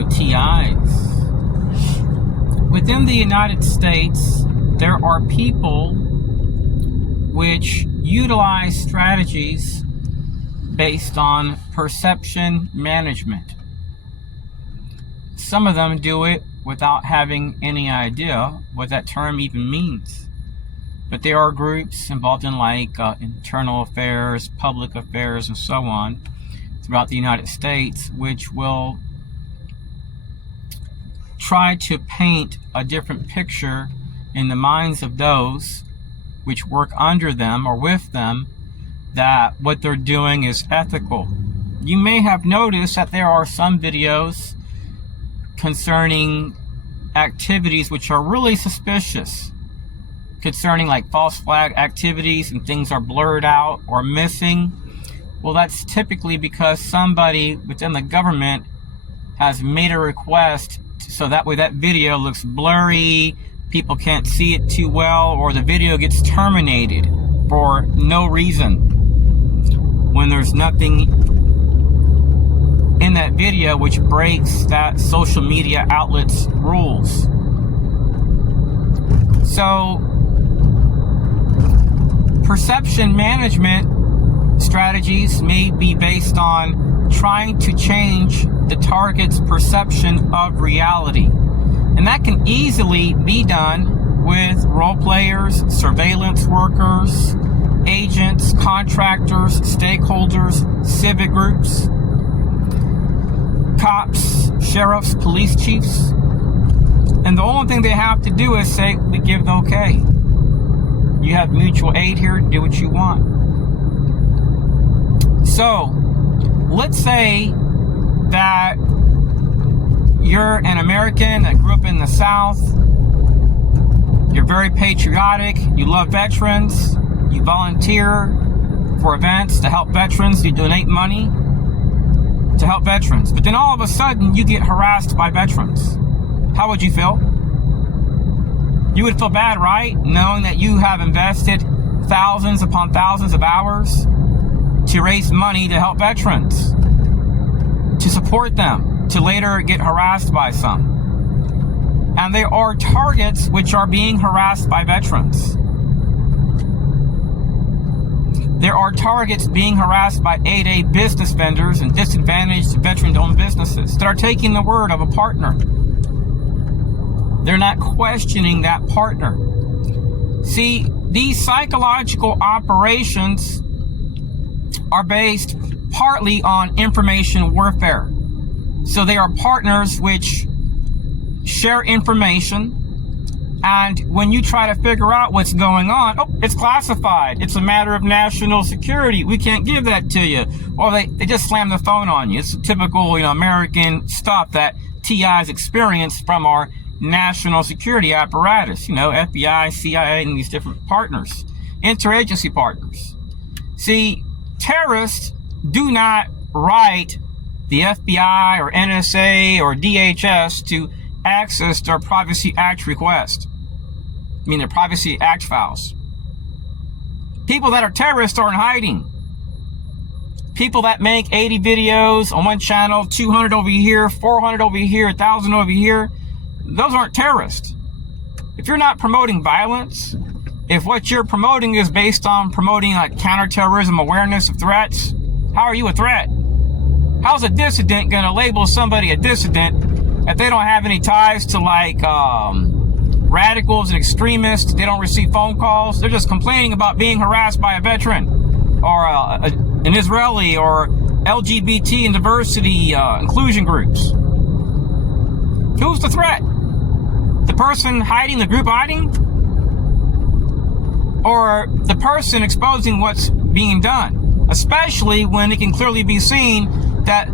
also TIs. Within the United States, there are people which utilize strategies based on perception management. Some of them do it without having any idea what that term even means. But there are groups involved in internal affairs, public affairs, and so on throughout the United States, which will try to paint a different picture in the minds of those which work under them or with them, that what they're doing is ethical. You may have noticed that there are some videos concerning activities which are really suspicious, concerning like false flag activities, and things are blurred out or missing. Well, that's typically because somebody within the government has made a request so that way that video looks blurry, people can't see it too well, or the video gets terminated for no reason when there's nothing in that video which breaks that social media outlet's rules. So perception management strategies may be based on trying to change the target's perception of reality. And that can easily be done with role players, surveillance workers, agents, contractors, stakeholders, civic groups, cops, sheriffs, police chiefs. And the only thing they have to do is say, we give the okay. You have mutual aid here, do what you want. So, let's say that you're an American that grew up in the South, you're very patriotic, you love veterans, you volunteer for events to help veterans, you donate money to help veterans. But then all of a sudden, you get harassed by veterans. How would you feel? You would feel bad, right? Knowing that you have invested thousands upon thousands of hours to raise money to help veterans, to support them, to later get harassed by some. And there are targets which are being harassed by veterans. There are targets being harassed by 8A business vendors and disadvantaged veteran-owned businesses that are taking the word of a partner. They're not questioning that partner. See, these psychological operations are based partly on information warfare. So they are partners which share information, and when you try to figure out what's going on, oh, it's classified. It's a matter of national security. We can't give that to you. Or they just slam the phone on you. It's typical, American stuff that TIs experience from our national security apparatus. FBI, CIA, and these different partners, interagency partners. See, terrorists do not write the FBI or NSA or DHS to access their Privacy Act request. Their Privacy Act files. People that are terrorists are in hiding. People that make 80 videos on one channel, 200 over here, 400 over here, 1,000 over here, those aren't terrorists. If you're not promoting violence, if what you're promoting is based on promoting counterterrorism awareness of threats, how are you a threat? How's a dissident going to label somebody a dissident if they don't have any ties to radicals and extremists? They don't receive phone calls. They're just complaining about being harassed by a veteran or an Israeli or LGBT and diversity inclusion groups. Who's the threat? The person hiding, the group hiding? Or the person exposing what's being done? Especially when it can clearly be seen that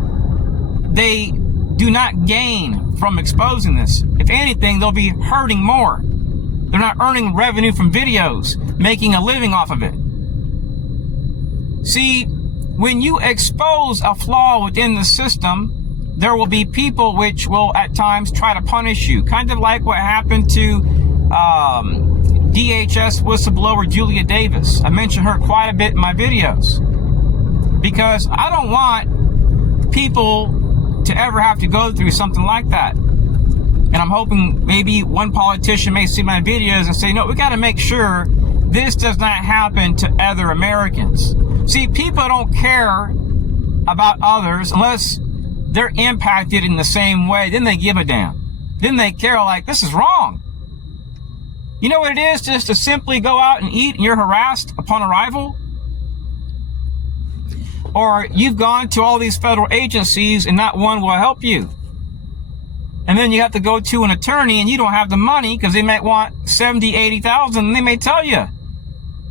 they do not gain from exposing this. If anything, they'll be hurting more. They're not earning revenue from videos, making a living off of it. See, when you expose a flaw within the system, there will be people which will at times try to punish you. Kind of like what happened to DHS whistleblower Julia Davis. I mentioned her quite a bit in my videos, because I don't want people to ever have to go through something like that. And I'm hoping maybe one politician may see my videos and say, no, we got to make sure this does not happen to other Americans. See, people don't care about others unless they're impacted in the same way. Then they give a damn. Then they care, like, this is wrong. You know what it is just to simply go out and eat and you're harassed upon arrival? Or you've gone to all these federal agencies and not one will help you. And then you have to go to an attorney and you don't have the money because they might want $70,000, $80,000, and they may tell you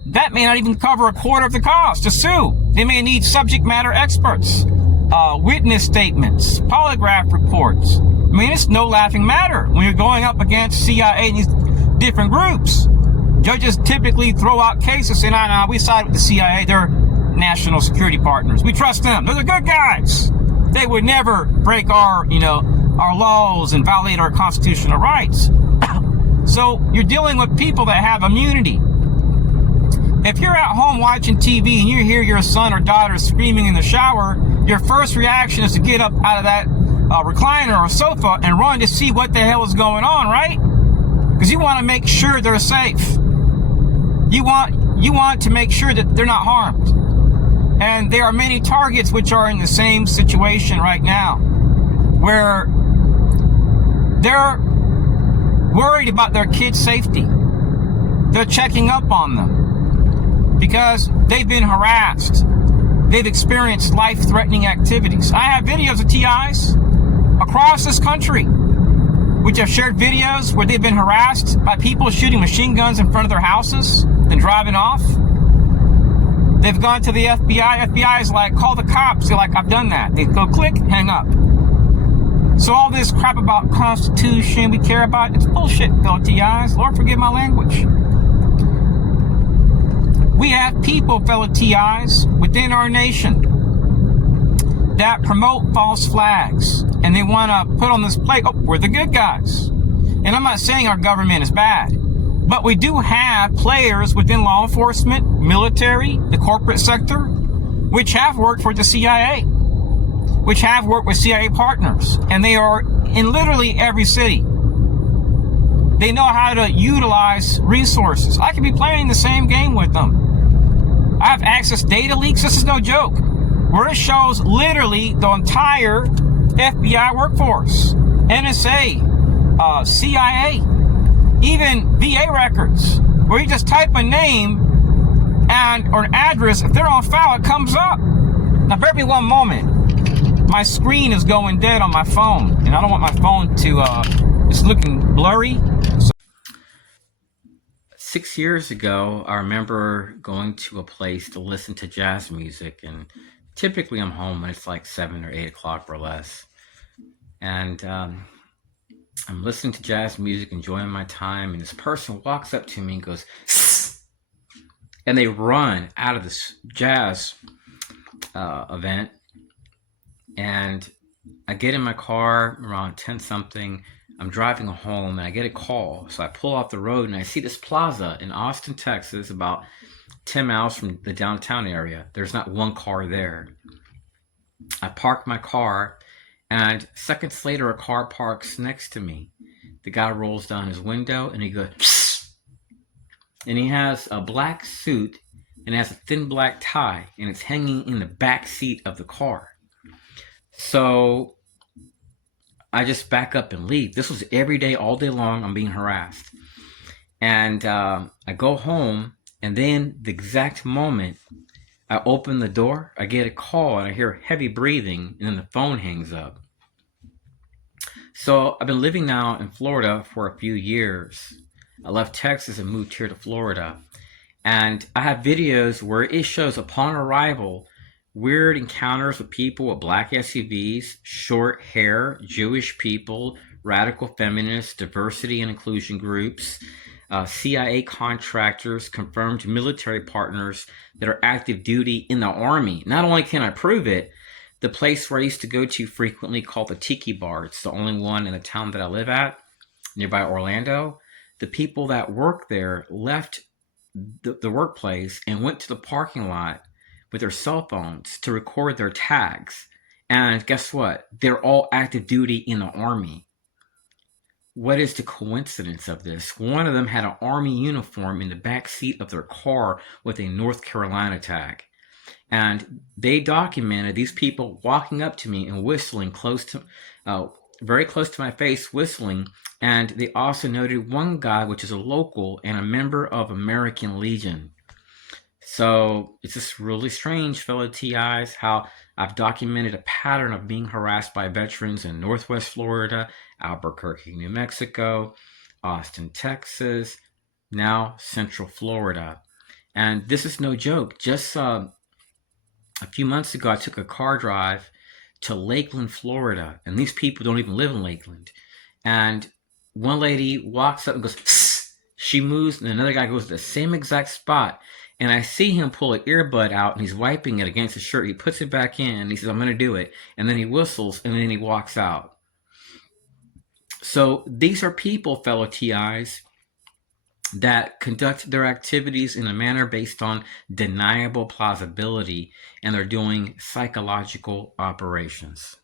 that may not even cover a quarter of the cost to sue. They may need subject matter experts, witness statements, polygraph reports. I mean, it's no laughing matter when you're going up against CIA and these different groups. Judges typically throw out cases saying, nah, we side with the CIA. They're national security partners. We trust them. They're the good guys. They would never break our laws and violate our constitutional rights. So you're dealing with people that have immunity. If you're at home watching TV and you hear your son or daughter screaming in the shower, your first reaction is to get up out of that recliner or sofa and run to see what the hell is going on, right? Because you want to make sure they're safe. You want to make sure that they're not harmed. And there are many targets which are in the same situation right now, where they're worried about their kids' safety. They're checking up on them because they've been harassed. They've experienced life-threatening activities. I have videos of TIs across this country which have shared videos where they've been harassed by people shooting machine guns in front of their houses and driving off. They've gone to the FBI. FBI is like, call the cops. They're like, I've done that. They go click, hang up. So all this crap about Constitution, we care about, it's bullshit, fellow TIs. Lord, forgive my language. We have people, fellow TIs, within our nation that promote false flags. And they want to put on this plate, oh, we're the good guys. And I'm not saying our government is bad. But we do have players within law enforcement, military, the corporate sector, which have worked for the CIA, which have worked with CIA partners. And they are in literally every city. They know how to utilize resources. I could be playing the same game with them. I have access data leaks. This is no joke. Where it shows literally the entire FBI workforce, NSA, CIA, even VA records, where you just type a name and or an address. If they're on file, it comes up. Now, bear with me one moment. My screen is going dead on my phone, and I don't want my phone to, it's looking blurry. So 6 years ago, I remember going to a place to listen to jazz music, and typically I'm home when it's like 7 or 8 o'clock or less. And I'm listening to jazz music, enjoying my time, and this person walks up to me and goes, "Sss," and they run out of this jazz event. And I get in my car around 10 something. I'm driving home and I get a call. So I pull off the road and I see this plaza in Austin, Texas, about 10 miles from the downtown area. There's not one car there. I park my car, and seconds later, a car parks next to me. The guy rolls down his window and he goes, "Psst," and he has a black suit and has a thin black tie, and it's hanging in the back seat of the car. So I just back up and leave. This was every day, all day long. I'm being harassed. And I go home, and then the exact moment I open the door, I get a call, and I hear heavy breathing, and then the phone hangs up. So I've been living now in Florida for a few years. I left Texas and moved here to Florida. And I have videos where it shows upon arrival weird encounters with people with black SUVs, short hair, Jewish people, radical feminists, diversity and inclusion groups, CIA contractors, confirmed military partners that are active duty in the Army. Not only can I prove it, the place where I used to go to frequently called the Tiki Bar, it's the only one in the town that I live at, nearby Orlando. The people that work there left the workplace and went to the parking lot with their cell phones to record their tags And guess what? They're all active duty in the Army. What is the coincidence of this? One of them had an Army uniform in the back seat of their car with a North Carolina tag. And they documented these people walking up to me and whistling very close to my face, whistling. And they also noted one guy, which is a local and a member of American Legion. So it's just really strange, fellow TIs, how I've documented a pattern of being harassed by veterans in Northwest Florida, Albuquerque, New Mexico, Austin, Texas, now Central Florida. And this is no joke. Just a few months ago, I took a car drive to Lakeland, Florida, and these people don't even live in Lakeland. And one lady walks up and goes, "Psst." She moves, and another guy goes to the same exact spot. And I see him pull an earbud out, and he's wiping it against his shirt. He puts it back in, and he says, "I'm going to do it." And then he whistles, and then he walks out. So these are people, fellow TIs, that conduct their activities in a manner based on deniable plausibility, and they're doing psychological operations.